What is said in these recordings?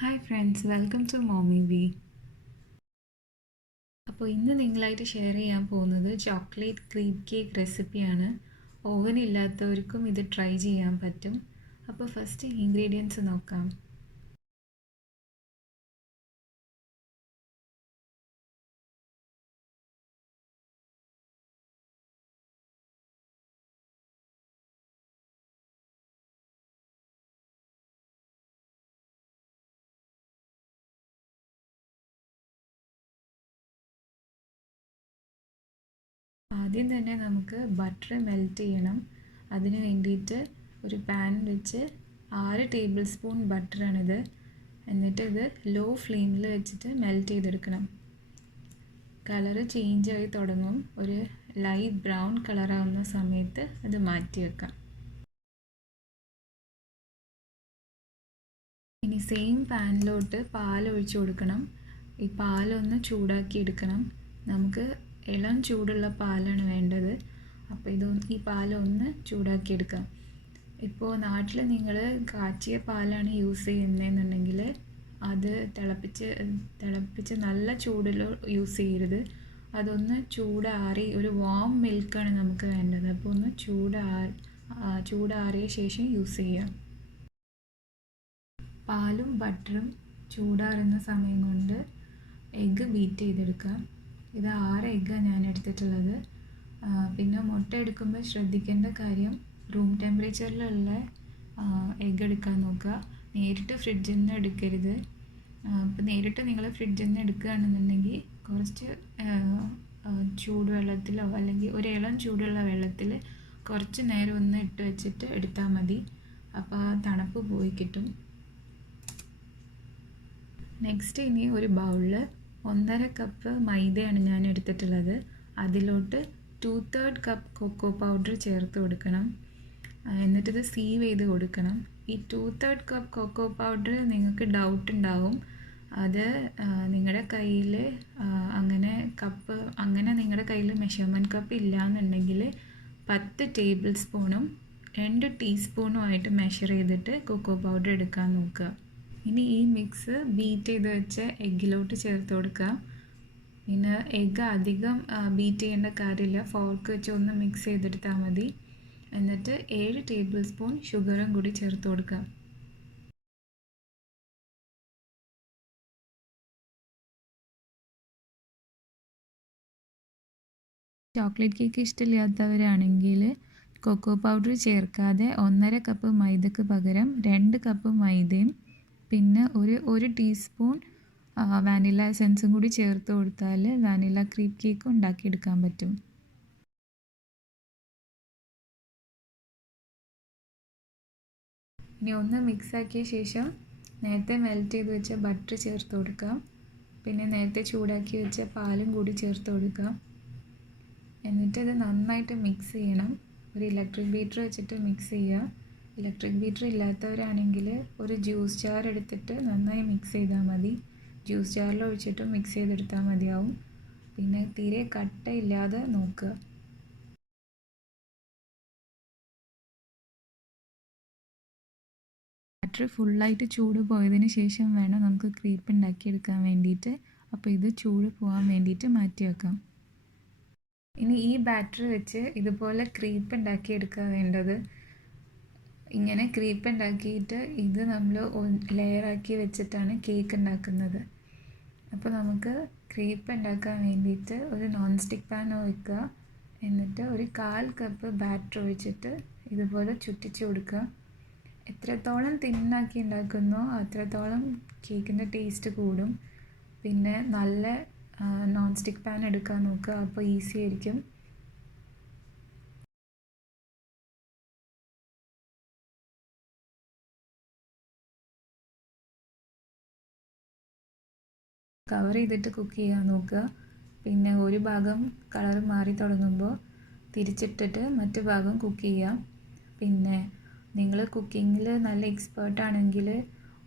Hi friends, welcome to Momi B. അപ്പോൾ ഇന്ന് നിങ്ങളായിട്ട് ഷെയർ ചെയ്യാൻ പോകുന്നത് ചോക്ലേറ്റ് ക്രീം കേക്ക് റെസിപ്പിയാണ്. ഓവൻ ഇല്ലാത്തവർക്കും ഇത് ട്രൈ ചെയ്യാൻ പറ്റും. അപ്പോൾ ഫസ്റ്റ് ഇൻഗ്രീഡിയൻസ് നോക്കാം. ആദ്യം തന്നെ നമുക്ക് ബട്ടർ മെൽറ്റ് ചെയ്യണം. അതിന് വേണ്ടിയിട്ട് ഒരു പാൻ വെച്ച് 6 ടേബിൾ സ്പൂൺ ബട്ടറാണിത്. എന്നിട്ട് ഇത് ലോ ഫ്ലെയിമിൽ വെച്ചിട്ട് മെൽറ്റ് ചെയ്തെടുക്കണം. കളറ് ചേഞ്ചായി തുടങ്ങും. ഒരു ലൈറ്റ് ബ്രൗൺ കളറാവുന്ന സമയത്ത് അത് മാറ്റി വെക്കാം. ഇനി സെയിം പാനിലോട്ട് പാൽ ഒഴിച്ചു കൊടുക്കണം. ഈ പാലൊന്ന് ചൂടാക്കി എടുക്കണം. നമുക്ക് ഇളം ചൂടുള്ള പാലാണ് വേണ്ടത്. അപ്പോൾ ഈ പാലൊന്ന് ചൂടാക്കി എടുക്കാം. ഇപ്പോൾ നാട്ടിൽ നിങ്ങൾ കാച്ചിയ പാലാണ് യൂസ് ചെയ്യുന്നതെന്നുണ്ടെങ്കിൽ അത് തിളപ്പിച്ച് നല്ല ചൂടിൽ യൂസ് ചെയ്യരുത്. അതൊന്ന് ചൂടാറി ഒരു വാം മിൽക്കാണ് നമുക്ക് വേണ്ടത്. അപ്പോൾ ഒന്ന് ചൂടാറിയ ശേഷം യൂസ് ചെയ്യാം. പാലും ബട്ടറും ചൂടാറുന്ന സമയം കൊണ്ട് എഗ്ഗ് ബീറ്റ് ചെയ്തെടുക്കാം. ഇത് 6 എഗ്ഗാണ് ഞാൻ എടുത്തിട്ടുള്ളത്. പിന്നെ മുട്ട എടുക്കുമ്പോൾ ശ്രദ്ധിക്കേണ്ട കാര്യം റൂം ടെമ്പറേച്ചറിലുള്ള എഗ്ഗ് എടുക്കാൻ നോക്കുക. നേരിട്ട് ഫ്രിഡ്ജിൽ നിന്ന് എടുക്കരുത്. അപ്പോൾ നേരിട്ട് നിങ്ങൾ ഫ്രിഡ്ജിൽ നിന്ന് എടുക്കുകയാണെന്നുണ്ടെങ്കിൽ കുറച്ച് ചൂടുവെള്ളത്തിലോ അല്ലെങ്കിൽ ഒരു ഇളം ചൂടുള്ള വെള്ളത്തിൽ കുറച്ച് നേരം ഒന്ന് ഇട്ട് വെച്ചിട്ട് എടുത്താൽ മതി. അപ്പോൾ ആ തണുപ്പ് പോയി കിട്ടും. നെക്സ്റ്റ് ഇനി ഒരു ബൗളിൽ 1.5 കപ്പ് മൈദയാണ് ഞാൻ എടുത്തിട്ടുള്ളത്. അതിലോട്ട് 2/3 കപ്പ് കൊക്കോ പൗഡർ ചേർത്ത് കൊടുക്കണം. എന്നിട്ടിത് സീവ് ചെയ്ത് കൊടുക്കണം. ഈ 2/3 കപ്പ് കൊക്കോ പൗഡർ നിങ്ങൾക്ക് ഡൗട്ട് ഉണ്ടാവും. അത് നിങ്ങളുടെ കയ്യിൽ അങ്ങനെ നിങ്ങളുടെ കയ്യിൽ മെഷർമെൻറ്റ് കപ്പ് ഇല്ലയെന്നുണ്ടെങ്കിൽ 10 ടേബിൾ സ്പൂണും 2 ടീസ്പൂണുമായിട്ട് മെഷർ ചെയ്തിട്ട് കൊക്കോ പൗഡർ എടുക്കാൻ നോക്കുക. ഇനി ഈ മിക്സ് ബീറ്റ് ചെയ്ത് വെച്ച എഗ്ഗിലോട്ട് ചേർത്ത് കൊടുക്കുക. പിന്നെ എഗ്ഗ് അധികം ബീറ്റ് ചെയ്യേണ്ട കാര്യമില്ല. ഫോർക്ക് വെച്ച് ഒന്ന് മിക്സ് ചെയ്തെടുത്താൽ മതി. എന്നിട്ട് 7 ടേബിൾ സ്പൂൺ ഷുഗറും കൂടി ചേർത്ത് കൊടുക്കുക. ചോക്ലേറ്റ് കേക്ക് ഇഷ്ടമില്ലാത്തവരാണെങ്കിൽ കൊക്കോ പൗഡർ ചേർക്കാതെ 1.5 കപ്പ് മൈദക്ക് പകരം 2 കപ്പ് മൈദയും പിന്നെ ഒരു ടീസ്പൂൺ വാനില എസൻസും കൂടി ചേർത്ത് കൊടുത്താൽ വാനില ക്രീം കേക്ക് ഉണ്ടാക്കിയെടുക്കാൻ പറ്റും. ഇനി ഒന്ന് മിക്സാക്കിയ ശേഷം നേരത്തെ മെൽറ്റ് ചെയ്ത് വെച്ച ബട്ടർ ചേർത്ത് കൊടുക്കാം. പിന്നെ നേരത്തെ ചൂടാക്കി വെച്ച പാലും കൂടി ചേർത്ത് കൊടുക്കാം. എന്നിട്ട് ഇത് നന്നായിട്ട് മിക്സ് ചെയ്യണം. ഒരു ഇലക്ട്രിക് ബീറ്റർ വെച്ചിട്ട് മിക്സ് ചെയ്യുക. ഇലക്ട്രിക് ബീറ്റർ ഇല്ലാത്തവരാണെങ്കിൽ ഒരു ജ്യൂസ് ജാർ എടുത്തിട്ട് നന്നായി മിക്സ് ചെയ്താൽ മതി. ജ്യൂസ് ജാറിൽ ഒഴിച്ചിട്ട് മിക്സ് ചെയ്തെടുത്താൽ മതിയാവും. പിന്നെ തീരെ കട്ടയില്ലാതെ നോക്കുക. ബാറ്റർ ഫുള്ളായിട്ട് ചൂട് പോയതിന് ശേഷം വേണം നമുക്ക് ക്രീപ്പ് ഉണ്ടാക്കിയെടുക്കാൻ വേണ്ടിയിട്ട്. അപ്പോൾ ഇത് ചൂട് പോകാൻ വേണ്ടിയിട്ട് മാറ്റി വെക്കാം. ഇനി ഈ ബാറ്റർ വെച്ച് ഇതുപോലെ ക്രീപ്പ് ഉണ്ടാക്കിയെടുക്കാൻ വേണ്ടത്. ഇങ്ങനെ ക്രീപ്പ് ഉണ്ടാക്കിയിട്ട് ഇത് നമ്മൾ ലെയറാക്കി വെച്ചിട്ടാണ് കേക്ക് ഉണ്ടാക്കുന്നത്. അപ്പോൾ നമുക്ക് ക്രീപ്പ് ഉണ്ടാക്കാൻ വേണ്ടിയിട്ട് ഒരു നോൺ സ്റ്റിക്ക് പാൻ വയ്ക്കുക. എന്നിട്ട് ഒരു 1/4 കപ്പ് ബാറ്റർ ഒഴിച്ചിട്ട് ഇതുപോലെ ചുറ്റിച്ച് കൊടുക്കുക. എത്രത്തോളം തിന്നാക്കി ഉണ്ടാക്കുന്നോ അത്രത്തോളം കേക്കിൻ്റെ ടേസ്റ്റ് കൂടും. പിന്നെ നല്ല നോൺ സ്റ്റിക്ക് പാൻ എടുക്കാൻ നോക്കുക. അപ്പോൾ ഈസി ആയിരിക്കും. കവർ ചെയ്തിട്ട് കുക്ക് ചെയ്യാൻ നോക്കുക. പിന്നെ ഒരു ഭാഗം കളർ മാറി തുടങ്ങുമ്പോൾ തിരിച്ചിട്ടിട്ട് മറ്റു ഭാഗം കുക്ക് ചെയ്യാം. പിന്നെ നിങ്ങൾ കുക്കിങ്ങിൽ നല്ല എക്സ്പേർട്ടാണെങ്കിൽ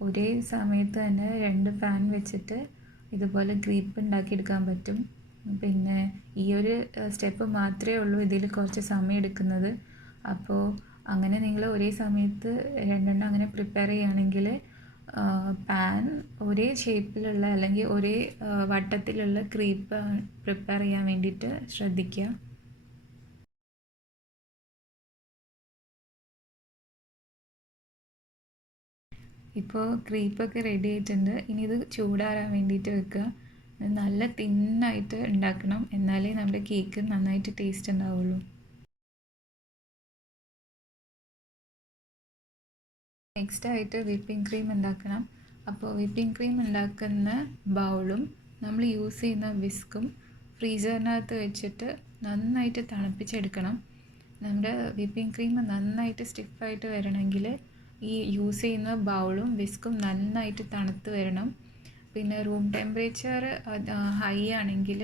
ഒരേ സമയത്ത് തന്നെ 2 പാൻ വെച്ചിട്ട് ഇതുപോലെ ക്രീപ്പ് ഉണ്ടാക്കിയെടുക്കാൻ പറ്റും. പിന്നെ ഈ ഒരു സ്റ്റെപ്പ് മാത്രമേ ഉള്ളൂ ഇതിൽ കുറച്ച് സമയം എടുക്കുന്നത്. അപ്പോൾ അങ്ങനെ നിങ്ങൾ ഒരേ സമയത്ത് 2 അങ്ങനെ പ്രിപ്പയർ ചെയ്യുകയാണെങ്കിൽ പാൻ ഒരേ ഷേപ്പിലുള്ള അല്ലെങ്കിൽ ഒരേ വട്ടത്തിലുള്ള ക്രീപ്പ് പ്രിപ്പയർ ചെയ്യാൻ വേണ്ടിയിട്ട് ശ്രദ്ധിക്കുക. ഇപ്പോൾ ക്രീപ്പൊക്കെ റെഡി ആയിട്ടുണ്ട്. ഇനി ഇത് ചൂടാറാൻ വേണ്ടിയിട്ട് വെക്കുക. നല്ല തിന്നായിട്ട് ഉണ്ടാക്കണം, എന്നാലേ നമ്മുടെ കേക്ക് നന്നായിട്ട് ടേസ്റ്റ് ഉണ്ടാവുള്ളൂ. നെക്സ്റ്റ് ആയിട്ട് വിപ്പിംഗ് ക്രീം ഉണ്ടാക്കണം. അപ്പോൾ വിപ്പിംഗ് ക്രീം ഉണ്ടാക്കുന്ന ബൗളും നമ്മൾ യൂസ് ചെയ്യുന്ന വിസ്കും ഫ്രീസറിനകത്ത് വെച്ചിട്ട് നന്നായിട്ട് തണുപ്പിച്ചെടുക്കണം. നമ്മുടെ വിപ്പിംഗ് ക്രീം നന്നായിട്ട് സ്റ്റിഫായിട്ട് വരണമെങ്കിൽ ഈ യൂസ് ചെയ്യുന്ന ബൗളും വിസ്കും നന്നായിട്ട് തണുത്ത് വരണം. പിന്നെ റൂം ടെമ്പറേച്ചർ ഹൈ ആണെങ്കിൽ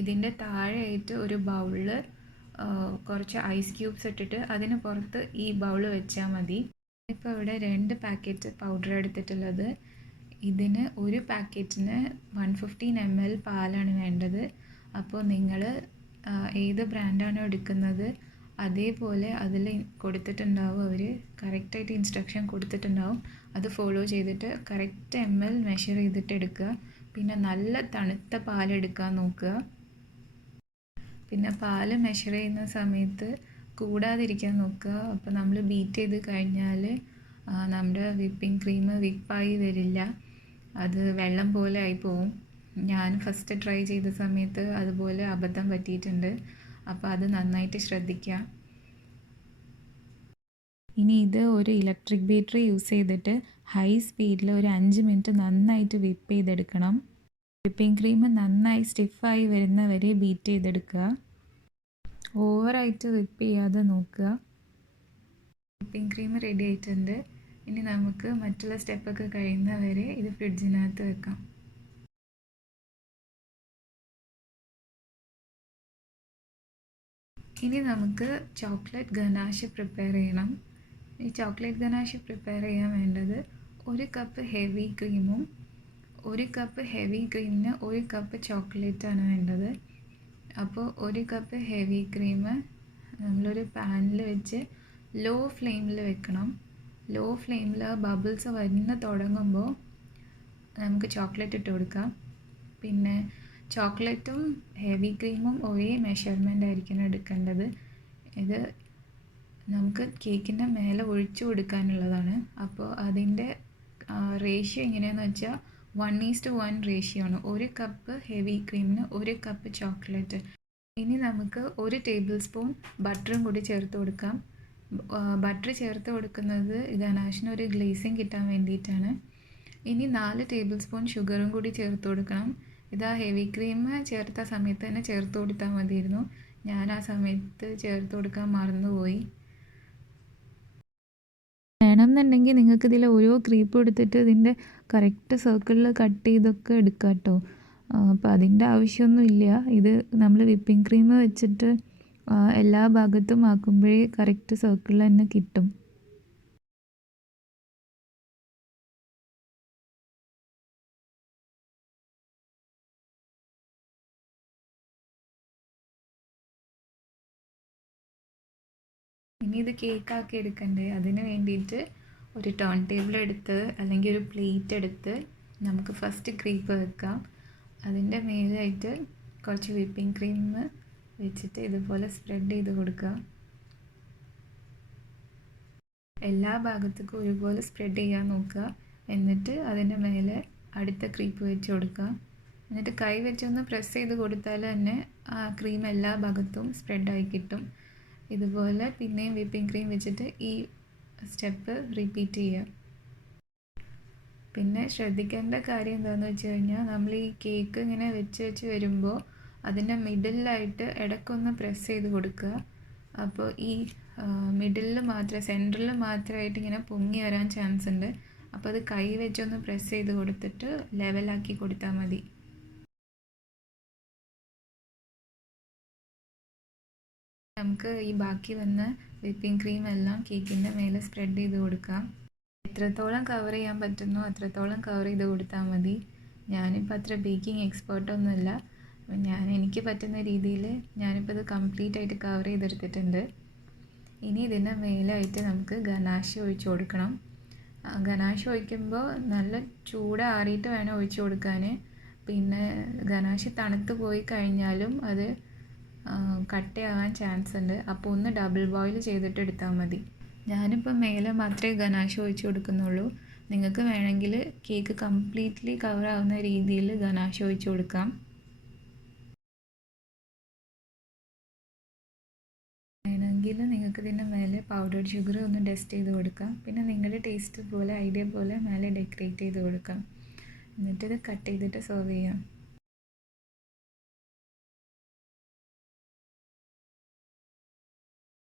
ഇതിൻ്റെ താഴെയായിട്ട് ഒരു ബൗളിൽ കുറച്ച് ഐസ് ക്യൂബ്സ് ഇട്ടിട്ട് അതിന് പുറത്ത് ഈ ബൗൾ വെച്ചാൽ മതി. ഇപ്പോൾ ഇവിടെ 2 പാക്കറ്റ് പൗഡർ എടുത്തിട്ടുള്ളത്. ഇതിന് ഒരു പാക്കറ്റിന് 115 ml പാലാണ് വേണ്ടത്. അപ്പോൾ നിങ്ങൾ ഏത് ബ്രാൻഡാണോ എടുക്കുന്നത് അതേപോലെ അതിൽ കൊടുത്തിട്ടുണ്ടാവും, അവർ കറക്റ്റായിട്ട് ഇൻസ്ട്രക്ഷൻ കൊടുത്തിട്ടുണ്ടാവും. അത് ഫോളോ ചെയ്തിട്ട് കറക്റ്റ് ml മെഷർ ചെയ്തിട്ട് എടുക്കുക. പിന്നെ നല്ല തണുത്ത പാലെടുക്കാൻ നോക്കുക. പിന്നെ പാല് മെഷർ ചെയ്യുന്ന സമയത്ത് കൂടാതിരിക്കാൻ നോക്കുക. അപ്പോൾ നമ്മൾ ബീറ്റ് ചെയ്ത് കഴിഞ്ഞാൽ നമ്മുടെ വിപ്പിംഗ് ക്രീം വിപ്പായി വരില്ല, അത് വെള്ളം പോലെ ആയി പോവും. ഞാൻ ഫസ്റ്റ് ട്രൈ ചെയ്ത സമയത്ത് അതുപോലെ അബദ്ധം പറ്റിയിട്ടുണ്ട്. അപ്പോൾ അത് നന്നായിട്ട് ശ്രദ്ധിക്കുക. ഇനി ഇത് ഒരു ഇലക്ട്രിക് ബീറ്റർ യൂസ് ചെയ്തിട്ട് ഹൈ സ്പീഡിൽ ഒരു 5 മിനിറ്റ് നന്നായിട്ട് വിപ്പ് ചെയ്തെടുക്കണം. വിപ്പിംഗ് ക്രീം നന്നായി സ്റ്റിഫായി വരുന്നവരെ ബീറ്റ് ചെയ്തെടുക്കുക. ഓവറായിട്ട് വിപ്പ് ചെയ്യാതെ നോക്കുക. വിപ്പിംഗ് ക്രീം റെഡി ആയിട്ടുണ്ട്. ഇനി നമുക്ക് മറ്റുള്ള സ്റ്റെപ്പൊക്കെ കഴിയുന്നവരെ ഇത് ഫ്രിഡ്ജിനകത്ത് വെക്കാം. ഇനി നമുക്ക് ചോക്ലേറ്റ് ഗനാഷ് പ്രിപ്പയർ ചെയ്യണം. ഈ ചോക്ലേറ്റ് ഗനാഷ് പ്രിപ്പയർ ചെയ്യാൻ വേണ്ടത് 1 കപ്പ് ഹെവി ക്രീമും 1 കപ്പ് ഹെവി ക്രീമിന് 1 കപ്പ് ചോക്ലേറ്റാണ് വേണ്ടത്. അപ്പോൾ 1 കപ്പ് ഹെവി ക്രീം നമ്മളൊരു പാനിൽ വെച്ച് ലോ ഫ്ലെയിമിൽ വെക്കണം. ലോ ഫ്ലെയിമിൽ ബബിൾസ് വരുന്ന തുടങ്ങുമ്പോൾ നമുക്ക് ചോക്ലേറ്റ് ഇട്ട് കൊടുക്കാം. പിന്നെ ചോക്ലേറ്റും ഹെവി ക്രീമും ഒരേ മെഷർമെൻ്റ് ആയിരിക്കണം എടുക്കേണ്ടത്. ഇത് നമുക്ക് കേക്കിൻ്റെ മേലെ ഒഴിച്ചു കൊടുക്കാനുള്ളതാണ്. അപ്പോൾ അതിൻ്റെ റേഷ്യോ എങ്ങനെയാണെന്ന് വെച്ചാൽ 1:1 റേഷ്യോ ആണ്. 1 കപ്പ് ഹെവി ക്രീമിന് 1 കപ്പ് ചോക്ലേറ്റ്. ഇനി നമുക്ക് 1 ടേബിൾ സ്പൂൺ ബട്ടറും കൂടി ചേർത്ത് കൊടുക്കാം. ബട്ടർ ചേർത്ത് കൊടുക്കുന്നത് ഗനാഷിന് ഒരു ഗ്ലേസിങ് കിട്ടാൻ വേണ്ടിയിട്ടാണ്. ഇനി 4 ടേബിൾ സ്പൂൺ ഷുഗറും കൂടി ചേർത്ത് കൊടുക്കണം. ഇതാ ഹെവി ക്രീം ചേർത്ത സമയത്ത് തന്നെ ചേർത്ത് കൊടുത്താൽ മതിയായിരുന്നു. ഞാൻ ആ സമയത്ത് ചേർത്ത് കൊടുക്കാൻ മറന്നുപോയി. വേണമെന്നുണ്ടെങ്കിൽ നിങ്ങൾക്ക് ഇതിൽ ഓരോ ക്രീപ്പ് എടുത്തിട്ട് ഇതിൻ്റെ കറക്റ്റ് സർക്കിളിൽ കട്ട് ചെയ്തൊക്കെ എടുക്കാം കേട്ടോ. അപ്പോൾ അതിൻ്റെ ആവശ്യമൊന്നുമില്ല. ഇത് നമ്മൾ വിപ്പിംഗ് ക്രീം വെച്ചിട്ട് എല്ലാ ഭാഗത്തും ആക്കുമ്പോഴേ കറക്റ്റ് സർക്കിളിൽ തന്നെ കിട്ടും. ഇനി ഇത് കേക്കാക്കി എടുക്കണ്ടേ, അതിന് വേണ്ടിയിട്ട് ഒരു ടേൺ ടേബിൾ എടുത്ത് അല്ലെങ്കിൽ ഒരു പ്ലേറ്റ് എടുത്ത് നമുക്ക് ഫസ്റ്റ് ക്രീപ്പ് വെക്കാം. അതിൻ്റെ മേലായിട്ട് കുറച്ച് വിപ്പിംഗ് ക്രീം വെച്ചിട്ട് ഇതുപോലെ സ്പ്രെഡ് ചെയ്ത് കൊടുക്കുക. എല്ലാ ഭാഗത്തേക്കും ഒരുപോലെ സ്പ്രെഡ് ചെയ്യാൻ നോക്കുക. എന്നിട്ട് അതിൻ്റെ മേലെ അടുത്ത ക്രീപ്പ് വെച്ച് കൊടുക്കുക. എന്നിട്ട് കൈ വെച്ചൊന്ന് പ്രസ് ചെയ്ത് കൊടുത്താൽ തന്നെ ആ ക്രീം എല്ലാ ഭാഗത്തും സ്പ്രെഡായി കിട്ടും. ഇതുപോലെ പിന്നെയും വിപ്പിംഗ് ക്രീം വെച്ചിട്ട് ഈ സ്റ്റെപ്പ് റിപ്പീറ്റ് ചെയ്യുക. പിന്നെ ശ്രദ്ധിക്കേണ്ട കാര്യം എന്താണെന്ന് വെച്ച് കഴിഞ്ഞാൽ നമ്മൾ ഈ കേക്ക് ഇങ്ങനെ വെച്ച് വരുമ്പോൾ അതിൻ്റെ മിഡിലായിട്ട് ഇടയ്ക്കൊന്ന് പ്രസ് ചെയ്ത് കൊടുക്കുക. അപ്പോൾ ഈ മിഡിലിൽ മാത്രം സെൻറ്ററിൽ മാത്രമായിട്ട് ഇങ്ങനെ പൊങ്ങി വരാൻ ചാൻസ് ഉണ്ട്. അപ്പോൾ അത് കൈ വെച്ചൊന്ന് പ്രസ് ചെയ്ത് കൊടുത്തിട്ട് ലെവലാക്കി കൊടുത്താൽ മതി. നമുക്ക് ഈ ബാക്കി വന്ന വിപ്പിംഗ് ക്രീം എല്ലാം കേക്കിൻ്റെ മേലെ സ്പ്രെഡ് ചെയ്ത് കൊടുക്കാം. എത്രത്തോളം കവർ ചെയ്യാൻ പറ്റുന്നോ അത്രത്തോളം കവർ ചെയ്ത് കൊടുത്താൽ മതി. ഞാനിപ്പോൾ അത്ര ബേക്കിംഗ് എക്സ്പേർട്ടൊന്നുമല്ല. എനിക്ക് പറ്റുന്ന രീതിയിൽ ഞാനിപ്പോൾ ഇത് കംപ്ലീറ്റ് ആയിട്ട് കവർ ചെയ്തെടുത്തിട്ടുണ്ട്. ഇനി ഇതിൻ്റെ മേലായിട്ട് നമുക്ക് ഗനാഷ് ഒഴിച്ചു കൊടുക്കണം. ഗനാഷ് ഒഴിക്കുമ്പോൾ നല്ല ചൂടാറിയിട്ട് വേണം ഒഴിച്ചു കൊടുക്കാൻ. പിന്നെ ഗനാഷ് തണുത്ത് പോയി കഴിഞ്ഞാലും അത് കട്ടയാവാൻ ചാൻസ് ഉണ്ട്. അപ്പോൾ ഒന്ന് ഡബിൾ ബോയിൽ ചെയ്തിട്ട് എടുത്താൽ മതി. ഞാനിപ്പോൾ മേലെ മാത്രമേ ഗനാഷ് ഒഴിച്ചു കൊടുക്കുന്നുള്ളൂ. നിങ്ങൾക്ക് വേണമെങ്കിൽ കേക്ക് കംപ്ലീറ്റ്ലി കവർ ആവുന്ന രീതിയിൽ ഗനാഷ് ഒഴിച്ചു കൊടുക്കാം. വേണമെങ്കിൽ നിങ്ങൾക്ക് ഇതിൻ്റെ മേലെ പൗഡർഡ് ഷുഗർ ഒന്ന് ഡസ്റ്റ് ചെയ്ത് കൊടുക്കാം. പിന്നെ നിങ്ങളുടെ ടേസ്റ്റ് പോലെ ഐഡിയ പോലെ മേലെ ഡെക്കറേറ്റ് ചെയ്ത് കൊടുക്കാം. എന്നിട്ടിത് കട്ട് ചെയ്തിട്ട് സെർവ് ചെയ്യാം.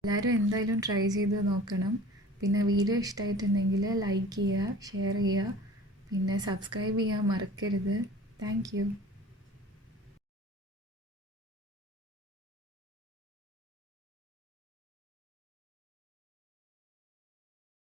എല്ലാവരും എന്തായാലും ട്രൈ ചെയ്ത് നോക്കണം. പിന്നെ വീഡിയോ ഇഷ്ടമായിട്ടുണ്ടെങ്കിൽ ലൈക്ക് ചെയ്യുക, ഷെയർ ചെയ്യുക, പിന്നെ സബ്സ്ക്രൈബ് ചെയ്യാൻ മറക്കരുത്. Thank you.